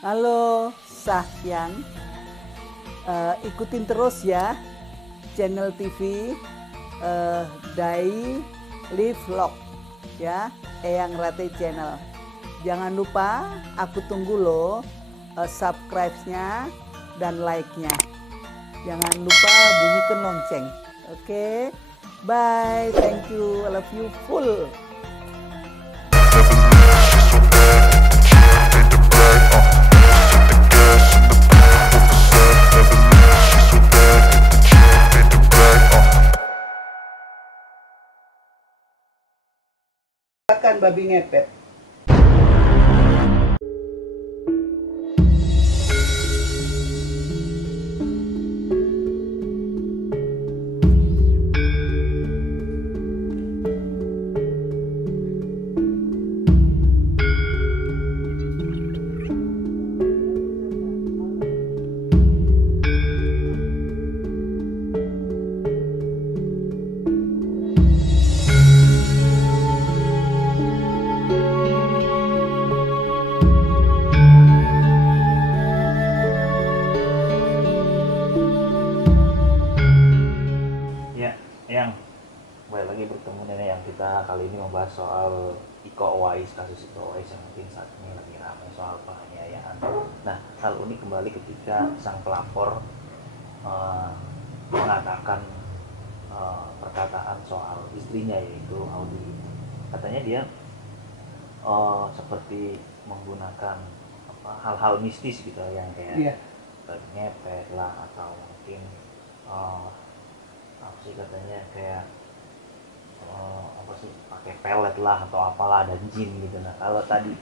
Halo Sahyan, ikutin terus ya channel TV Daily Vlog ya, Eyang Rate Channel. Jangan lupa, aku tunggu loh subscribe-nya dan like-nya. Jangan lupa bunyikan lonceng. Oke, bye, thank you, I love you full. Akan babi ngepet. Yang kembali lagi bertemu dengan yang kita kali ini membahas soal Iko Uwais, kasus Iko Uwais yang mungkin saat ini lagi ramai soal penganiayaan. Nah, hal ini kembali ketika sang pelapor mengatakan perkataan soal istrinya, yaitu Audi. Katanya dia seperti menggunakan hal-hal mistis gitu, yang kayak ngepet lah, atau mungkin apa sih katanya, kayak apa sih, pakai pelet lah atau apalah, ada jin gitu. Nah, kalau tadi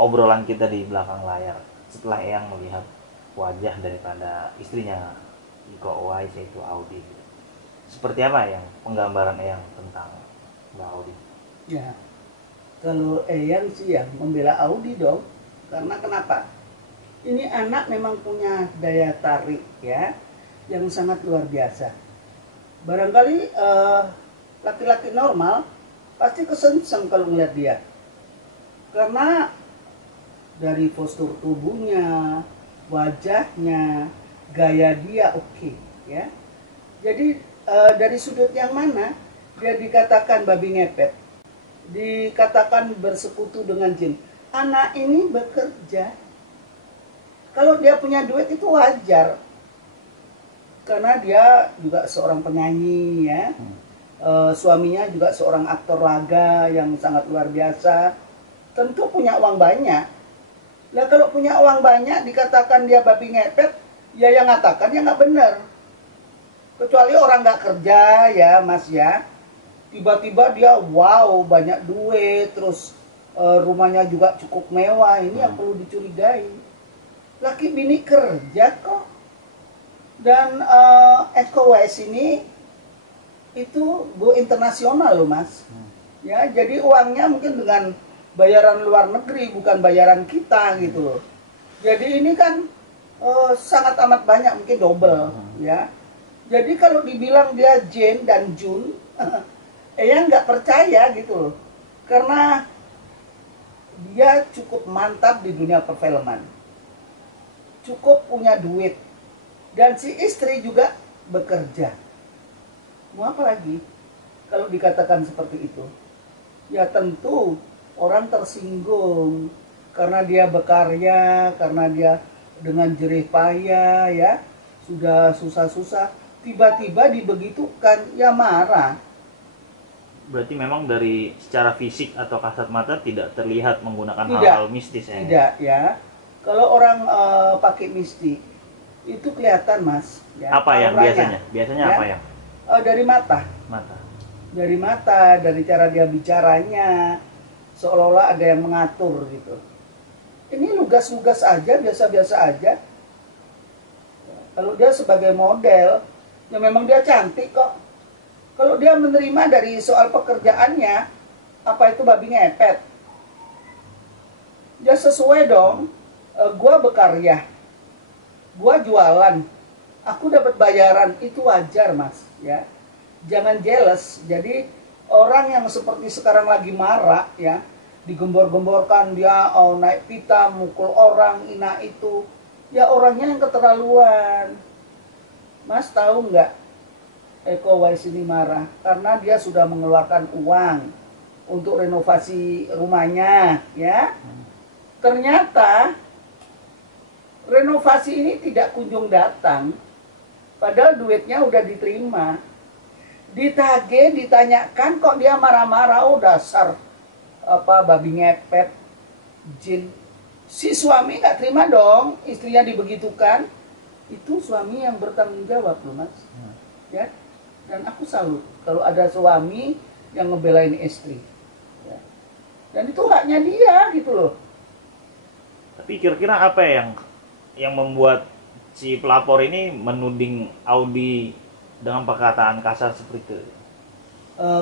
obrolan kita di belakang layar, setelah Eyang melihat wajah daripada istrinya Iko Uwais, yaitu Audi, seperti apa yang penggambaran Eyang tentang Mbak Audi? Ya, kalau Eyang sih ya membela Audi dong. Karena kenapa? Ini anak memang punya daya tarik ya, yang sangat luar biasa. Barangkali laki-laki normal pasti kesengsem kalau ngeliat dia. Karena dari postur tubuhnya, wajahnya, gaya dia oke, ya. Jadi dari sudut yang mana dia dikatakan babi ngepet, dikatakan bersekutu dengan jin. Anak ini bekerja. Kalau dia punya duit itu wajar, karena dia juga seorang penyanyi ya. Suaminya juga seorang aktor laga yang sangat luar biasa. Tentu punya uang banyak. Nah, kalau punya uang banyak dikatakan dia babi ngepet, ya yang ngatakan ya nggak benar. Kecuali orang nggak kerja ya Mas ya. Tiba-tiba dia wow banyak duit, terus rumahnya juga cukup mewah. Ini yang perlu dicurigai. Laki bini kerja kok. Dan Iko Uwais ini itu go internasional loh Mas. Ya, jadi uangnya mungkin dengan bayaran luar negeri, bukan bayaran kita gitu loh. Jadi ini kan sangat amat banyak, mungkin double ya. Jadi kalau dibilang dia Jane dan Jun, Eyang nggak percaya gitu loh. Karena dia cukup mantap di dunia perfilman. Cukup punya duit. Dan si istri juga bekerja. Mau apa lagi kalau dikatakan seperti itu? Ya tentu orang tersinggung karena dia berkarya, karena dia dengan jerih payah ya, sudah susah-susah, tiba-tiba dibegitukan, ya marah. Berarti memang dari secara fisik atau kasat mata tidak terlihat menggunakan hal-hal mistis ya? Tidak ya. Kalau orang pakai mistik itu kelihatan Mas ya, apa yang auranya. biasanya Ya, apa yang dari mata dari mata, dari cara dia bicaranya, seolah-olah ada yang mengatur gitu. Ini lugas-lugas aja, biasa-biasa aja. Kalau dia sebagai model, ya memang dia cantik kok. Kalau dia menerima dari soal pekerjaannya, apa itu babi ngepet? Ya sesuai dong. Gua berkarya, gua jualan, aku dapat bayaran, itu wajar Mas ya. Jangan jealous. Jadi orang yang seperti sekarang lagi marak ya, digembor-gemborkan dia, naik pita mukul orang ina itu. Ya orangnya yang keterlaluan. Mas tahu nggak, Eko Uwais ini marah karena dia sudah mengeluarkan uang untuk renovasi rumahnya, ya. Ternyata renovasi ini tidak kunjung datang, padahal duitnya udah diterima. Ditagih, ditanyakan, kok dia marah-marah. Oh dasar apa babi ngepet, jin. Si suami nggak terima dong, istrinya dibegitukan. Itu suami yang bertanggung jawab loh mas, ya. Dan aku salut kalau ada suami yang ngebelain istri, ya. Dan itu haknya dia gitu loh. Tapi kira-kira apa yang membuat si pelapor ini menuding Audi dengan perkataan kasar seperti itu?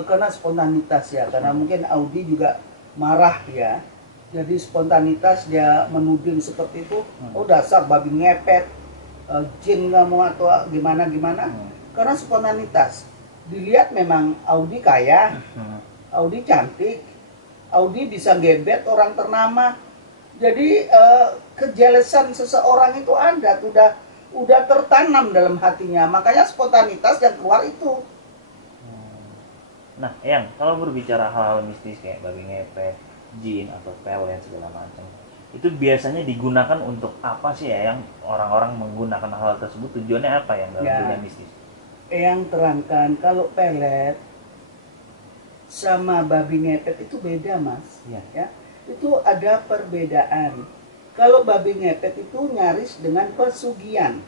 Karena spontanitas ya, karena mungkin Audi juga marah ya. Jadi spontanitas dia menuding seperti itu. Oh dasar babi ngepet, jin kamu atau gimana-gimana. Karena spontanitas. Dilihat memang Audi kaya, Audi cantik, Audi bisa gebet orang ternama. Jadi kejelesan seseorang itu ada, udah tertanam dalam hatinya. Makanya spontanitas yang keluar itu. Nah, yang kalau berbicara hal-hal mistis kayak babi ngepet, jin atau pelet segala macam, itu biasanya digunakan untuk apa sih ya? Yang orang-orang menggunakan hal tersebut tujuannya apa yang dalam dunia mistis? Yang terangkan kalau pelet sama babi ngepet itu beda mas, ya. Itu ada perbedaan. Kalau babi ngepet itu nyaris dengan pesugihan.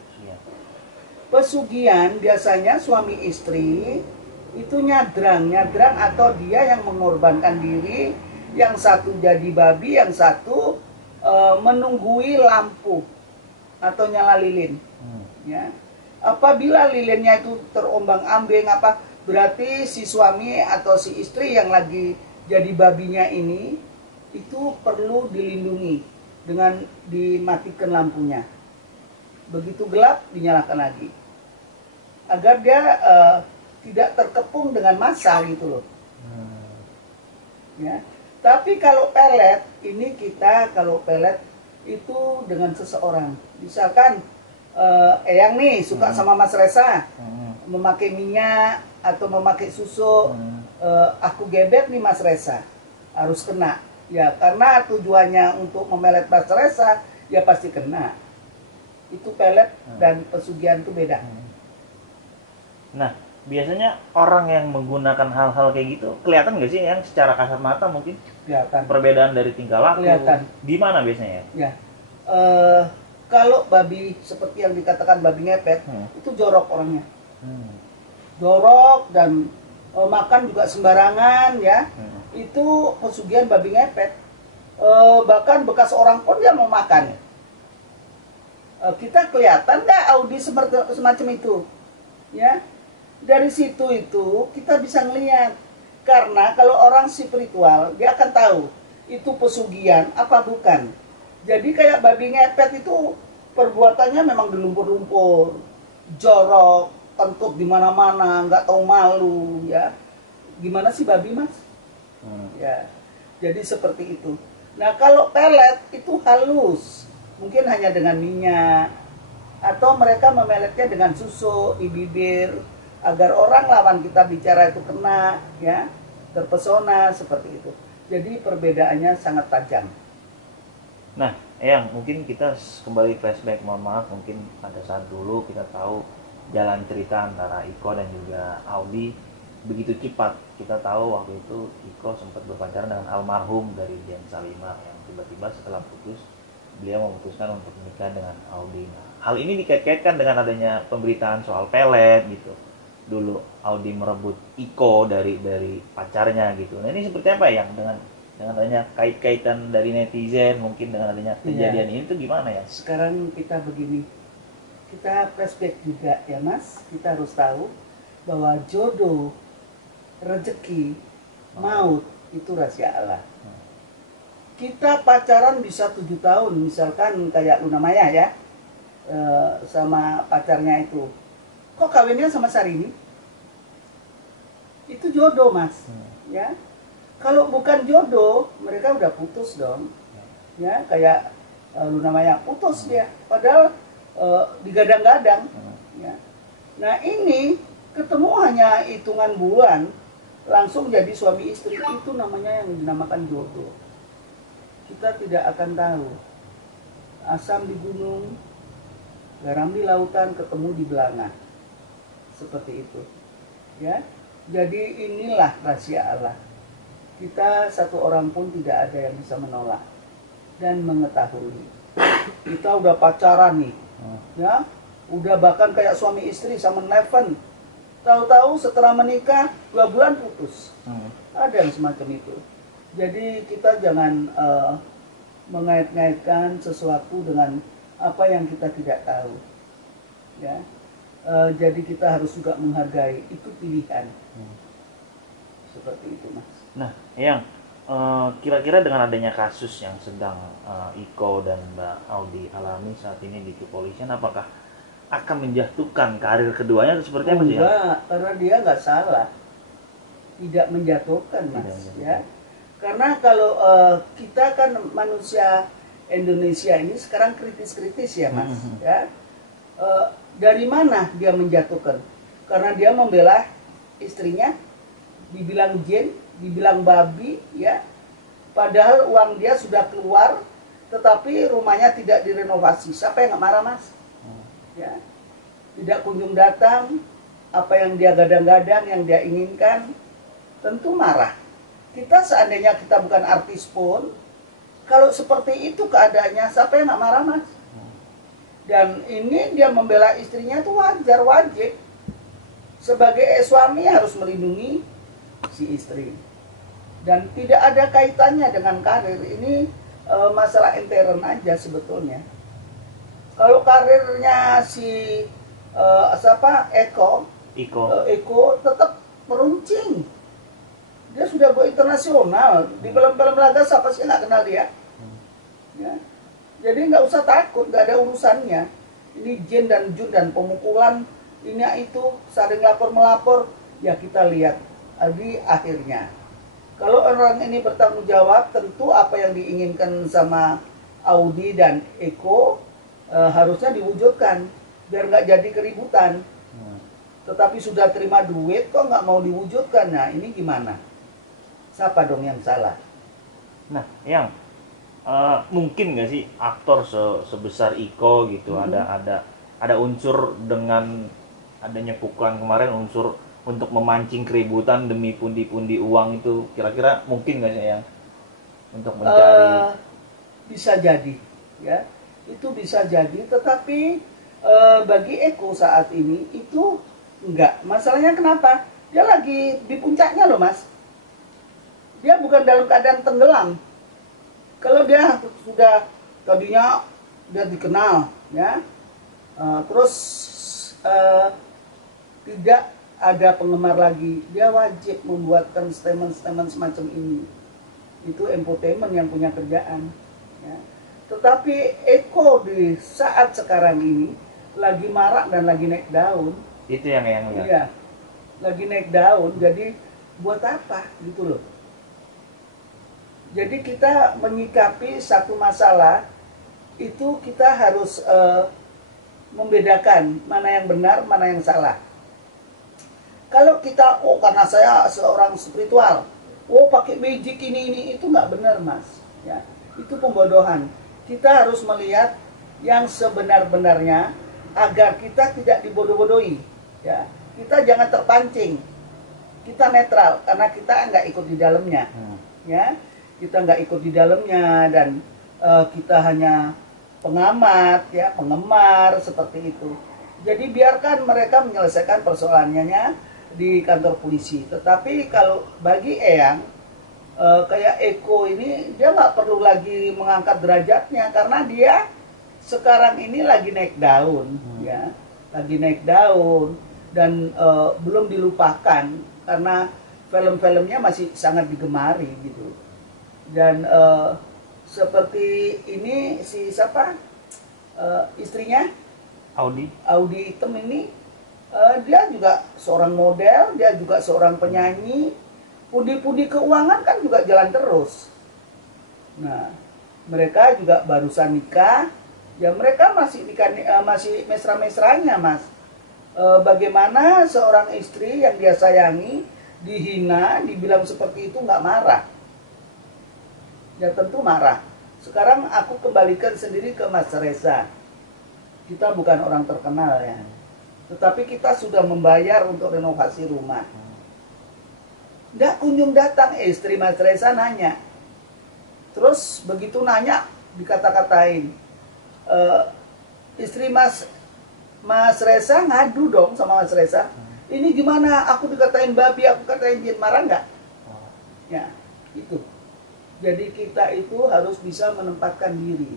Pesugihan biasanya suami istri itu nyadrang atau dia yang mengorbankan diri, yang satu jadi babi, yang satu menunggui lampu atau nyala lilin. Ya. Apabila lilinnya itu terombang-ambing berarti si suami atau si istri yang lagi jadi babinya ini itu perlu dilindungi dengan dimatikan lampunya. Begitu gelap dinyalakan lagi. Agar dia tidak terkepung dengan massa gitu loh. Ya. Tapi kalau pelet ini kalau pelet itu dengan seseorang. Misalkan Eyang nih suka sama Mas Resa, memakai minyak atau memakai susu, aku gebet nih Mas Resa, harus kena. Ya karena tujuannya untuk memelet Mas Resa, ya pasti kena. Itu pelet dan pesugihan itu beda. Nah, biasanya orang yang menggunakan hal-hal kayak gitu kelihatan nggak sih yang secara kasat mata mungkin? Kelihatan. Perbedaan dari tingkah laku. Kelihatan. Di mana biasanya? Ya. Kalau babi seperti yang dikatakan babi ngepet, itu jorok orangnya. Jorok dan makan juga sembarangan ya. Itu pesugihan babi ngepet. Bahkan bekas orang pun dia mau makan. Kita kelihatan nggak Audi semacam itu? Ya. Dari situ itu kita bisa ngelihat, karena kalau orang spiritual dia akan tahu itu pesugihan apa bukan. Jadi kayak babi ngepet itu perbuatannya memang dilumpur-lumpur, jorok, kentut di mana-mana, nggak tahu malu ya. Gimana sih babi mas? Ya, jadi seperti itu. Nah kalau pelet itu halus, mungkin hanya dengan minyak atau mereka memeletnya dengan susu di bibir, agar orang lawan kita bicara itu kena, ya, terpesona seperti itu. Jadi perbedaannya sangat tajam. Nah, Eyang, mungkin kita kembali flashback, mohon maaf, mungkin pada saat dulu kita tahu jalan cerita antara Iko dan juga Audi begitu cepat. Kita tahu waktu itu Iko sempat berpacaran dengan almarhum dari Dian Salimah, yang tiba-tiba setelah putus beliau memutuskan untuk menikah dengan Audi. Nah, hal ini dikait-kaitkan dengan adanya pemberitaan soal pelet gitu. Dulu Audi merebut Iko dari pacarnya gitu. Nah ini seperti apa yang dengan adanya kait-kaitan dari netizen, mungkin dengan adanya kejadian ini tuh gimana ya? Sekarang kita begini, kita flashback juga ya mas. Kita harus tahu bahwa jodoh, rezeki, maut itu rahasia Allah. Kita pacaran bisa 7 tahun, misalkan kayak Luna Maya ya, sama pacarnya itu. Kok kawinnya sama Syahrini? Itu jodoh mas, ya. Kalau bukan jodoh, mereka udah putus dong. Ya, kayak Luna Maya putus dia, padahal digadang-gadang. Ya. Nah ini ketemu hanya hitungan bulan, langsung jadi suami istri, itu namanya yang dinamakan jodoh. Kita tidak akan tahu. Asam di gunung, garam di lautan, ketemu di belanga. Seperti itu. Ya. Jadi inilah rahasia Allah. Kita satu orang pun tidak ada yang bisa menolak dan mengetahui. Kita udah pacaran nih, ya, udah bahkan kayak suami istri sama Neven. Tahu-tahu setelah menikah 2 bulan putus. Ada yang semacam itu. Jadi kita jangan mengait-ngaitkan sesuatu dengan apa yang kita tidak tahu. Ya, jadi kita harus juga menghargai itu pilihan. Seperti itu, Mas. Nah, yang kira-kira dengan adanya kasus yang sedang Iko dan Mbak Audi alami saat ini di kepolisian, apakah akan menjatuhkan karir keduanya atau seperti apa sih? Enggak, karena dia nggak salah. Tidak menjatuhkan, Mas. Ya. Karena kalau kita kan manusia Indonesia ini sekarang kritis-kritis ya, Mas. Ya. Dari mana dia menjatuhkan? Karena dia membela istrinya, dibilang jin, dibilang babi, ya. Padahal uang dia sudah keluar, tetapi rumahnya tidak direnovasi. Siapa yang nggak marah, Mas? Ya. Tidak kunjung datang, apa yang dia gadang-gadang, yang dia inginkan, tentu marah. Kita seandainya kita bukan artis pun, kalau seperti itu keadaannya, siapa yang nggak marah, Mas? Dan ini dia membela istrinya itu wajar, wajib. Sebagai suami harus melindungi si istri. Dan tidak ada kaitannya dengan karir. Ini masalah intern aja sebetulnya. Kalau karirnya si Eko tetap meruncing. Dia sudah go internasional. Di film-film laga siapa sih nggak kenal dia? Ya. Jadi nggak usah takut, nggak ada urusannya. Ini jin dan jun dan pemukulan, ini itu saling lapor-melapor. Ya kita lihat di akhirnya. Kalau orang ini bertanggung jawab, tentu apa yang diinginkan sama Audi dan Eko harusnya diwujudkan, biar nggak jadi keributan. Tetapi sudah terima duit kok nggak mau diwujudkan, nah ini gimana? Siapa dong yang salah? Nah, yang mungkin nggak sih aktor sebesar Iko gitu ada unsur dengan adanya pukulan kemarin, unsur untuk memancing keributan demi pundi-pundi uang itu, kira-kira mungkin nggak sih yang untuk mencari? Bisa jadi, ya itu bisa jadi. Tetapi bagi Eko saat ini itu enggak. Masalahnya kenapa? Dia lagi di puncaknya loh, Mas. Dia bukan dalam keadaan tenggelam. Kalau dia sudah tadinya dia dikenal, ya, terus tidak ada penggemar lagi, dia wajib membuatkan statement-statement semacam ini. Itu infotainment yang punya kerjaan. Ya. Tetapi Eko di saat sekarang ini lagi marak dan lagi naik daun. Itu yang iya, lagi naik daun. Jadi buat apa gitu loh. Jadi kita menyikapi satu masalah itu kita harus membedakan mana yang benar, mana yang salah. Kalau kita, karena saya seorang spiritual, pakai magic ini itu nggak benar, Mas. Ya, itu pembodohan. Kita harus melihat yang sebenar-benarnya agar kita tidak dibodoh-bodohi. Ya, kita jangan terpancing. Kita netral karena kita nggak ikut di dalamnya. Ya, kita nggak ikut di dalamnya dan kita hanya pengamat, ya, penggemar seperti itu. Jadi biarkan mereka menyelesaikan persoalannya di kantor polisi. Tetapi kalau bagi Eyang kayak Eko ini, dia nggak perlu lagi mengangkat derajatnya karena dia sekarang ini lagi naik daun, ya, lagi naik daun dan belum dilupakan karena film-filmnya masih sangat digemari gitu. Dan seperti ini si siapa istrinya Audi Item ini, dia juga seorang model, dia juga seorang penyanyi, pundi-pundi keuangan kan juga jalan terus. Nah, mereka juga barusan nikah, ya mereka masih nikah, masih mesra-mesranya, Mas. Bagaimana seorang istri yang dia sayangi dihina, dibilang seperti itu nggak marah? Ya tentu marah. Sekarang aku kembalikan sendiri ke Mas Reza. Kita bukan orang terkenal ya, tetapi kita sudah membayar untuk renovasi rumah. Nggak kunjung datang, istri Mas Reza nanya. Terus begitu nanya dikata-katain. Istri Mas Reza ngadu dong sama Mas Reza. Ini gimana? Aku dikatain babi, aku katain jin, marah nggak? Ya, itu. Jadi kita itu harus bisa menempatkan diri.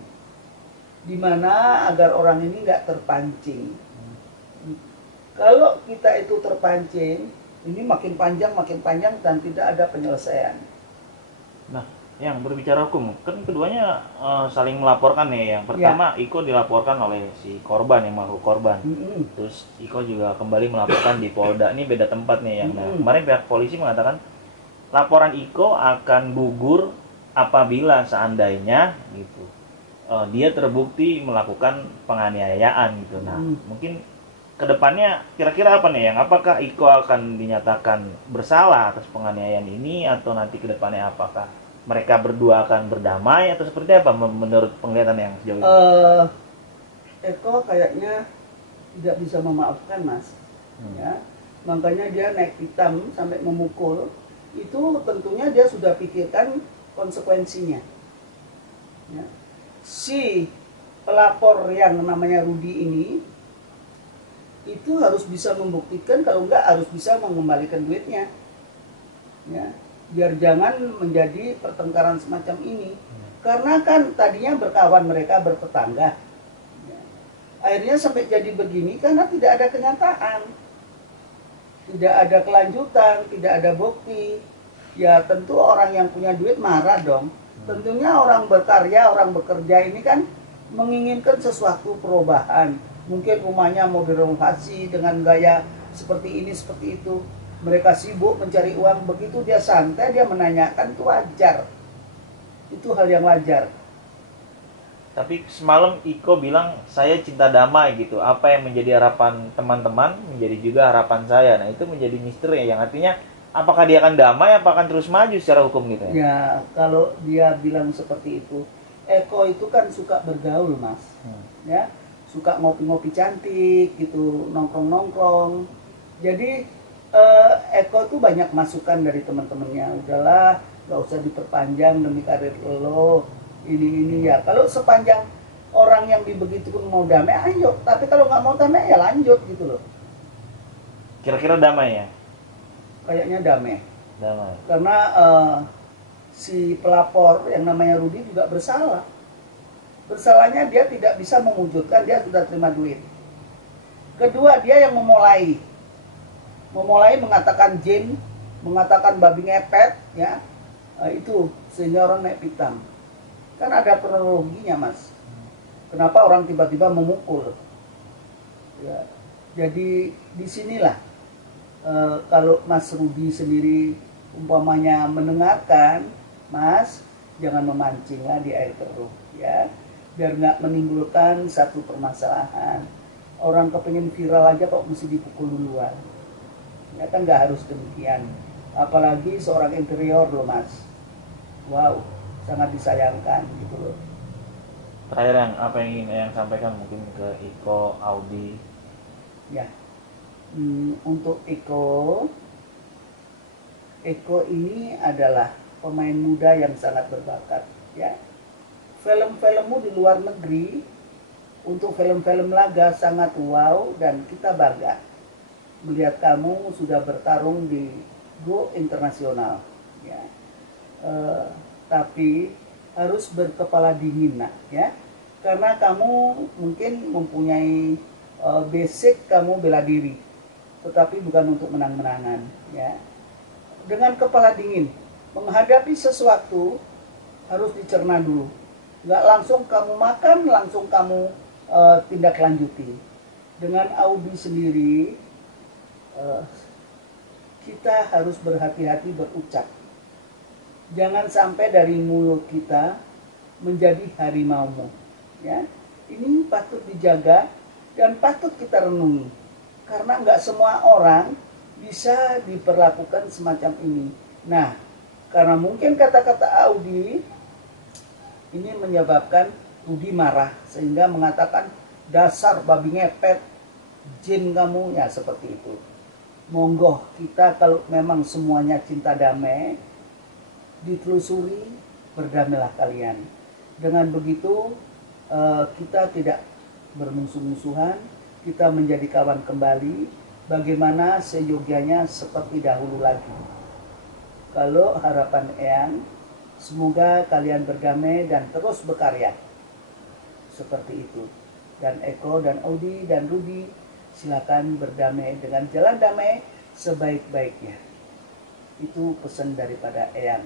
Dimana agar orang ini nggak terpancing. Kalau kita itu terpancing, ini makin panjang dan tidak ada penyelesaian. Nah, yang berbicara hukum, kan keduanya saling melaporkan ya. Yang pertama, ya. Iko dilaporkan oleh si korban, yang makhluk korban. Terus Iko juga kembali melaporkan di Polda. Ini beda tempat nih yang. Nah, kemarin pihak polisi mengatakan laporan Iko akan gugur apabila seandainya gitu dia terbukti melakukan penganiayaan gitu. Nah, mungkin kedepannya kira-kira apa nih, yang apakah Iko akan dinyatakan bersalah atas penganiayaan ini, atau nanti kedepannya apakah mereka berdua akan berdamai atau seperti apa menurut penglihatan yang sejauh ini? Eko kayaknya tidak bisa memaafkan, Mas. Ya, makanya dia naik pitam sampai memukul. Itu tentunya dia sudah pikirkan konsekuensinya. Ya. Si pelapor yang namanya Rudi ini itu harus bisa membuktikan, kalau enggak harus bisa mengembalikan duitnya. Ya. Biar jangan menjadi pertengkaran semacam ini. Karena kan tadinya berkawan, mereka bertetangga. Ya. Akhirnya sampai jadi begini karena tidak ada kenyataan. Tidak ada kelanjutan, tidak ada bukti. Ya tentu orang yang punya duit marah dong. Tentunya orang berkarya, orang bekerja ini kan menginginkan sesuatu perubahan. Mungkin rumahnya mau direnovasi dengan gaya seperti ini, seperti itu. Mereka sibuk mencari uang, begitu dia santai, dia menanyakan, itu wajar. Itu hal yang wajar. Tapi semalam Iko bilang, saya cinta damai gitu. Apa yang menjadi harapan teman-teman, menjadi juga harapan saya. Nah, itu menjadi misteri yang artinya apakah dia akan damai, apakah akan terus maju secara hukum gitu ya? Ya, kalau dia bilang seperti itu, Eko itu kan suka bergaul, Mas. Ya, suka ngopi-ngopi cantik gitu, nongkrong-nongkrong. Jadi Eko tuh banyak masukan dari teman-temannya. Udahlah, gak usah diperpanjang demi karir lo. Ini ya. Kalau sepanjang orang yang dibegitukan mau damai, ayo. Tapi kalau nggak mau damai, ya lanjut gitu loh. Kira-kira damai ya? Kayaknya damai. Damai. Karena si pelapor yang namanya Rudi juga bersalah. Bersalahnya dia tidak bisa mewujudkan, dia sudah terima duit. Kedua, dia yang memulai mengatakan jin, mengatakan babi ngepet, ya itu sehingga orang naik pitam. Kan ada kronologinya, Mas. Kenapa orang tiba-tiba memukul? Ya, jadi disinilah kalau Mas Rudi sendiri umpamanya mendengarkan, Mas jangan memancinglah di air keruh, ya, biar nggak menimbulkan satu permasalahan. Orang kepengen viral aja kok mesti dipukul duluan. Ya kan nggak harus demikian. Apalagi seorang interior loh, Mas. Wow, sangat disayangkan gitu loh. Terakhir apa yang ingin yang sampaikan mungkin ke Iko, Audi? Ya, untuk Iko ini adalah pemain muda yang sangat berbakat. Ya, film-filmmu di luar negeri untuk film-film laga sangat wow dan kita bangga melihat kamu sudah bertarung di go internasional. Ya. Tapi harus berkepala dingin, nak, ya, karena kamu mungkin mempunyai basic kamu bela diri, tetapi bukan untuk menang-menangan, ya. Dengan kepala dingin menghadapi sesuatu harus dicerna dulu, nggak langsung kamu makan, langsung kamu tindak lanjuti. Dengan Audi sendiri, kita harus berhati-hati berucap. Jangan sampai dari mulut kita menjadi harimau. Ya, ini patut dijaga dan patut kita renungi. Karena nggak semua orang bisa diperlakukan semacam ini. Nah, karena mungkin kata-kata Audi ini menyebabkan Rudi marah sehingga mengatakan dasar babi ngepet, jin kamu, ya seperti itu. Monggo kita kalau memang semuanya cinta damai, ditelusuri, berdamailah kalian. Dengan begitu kita tidak bermusuh-musuhan, kita menjadi kawan kembali, bagaimana seyogianya seperti dahulu lagi. Kalau harapan Eyang, semoga kalian berdamai dan terus berkarya. Seperti itu. Dan Eko dan Audi dan Rudi, silakan berdamai dengan jalan damai sebaik-baiknya. Itu pesan daripada Eyang.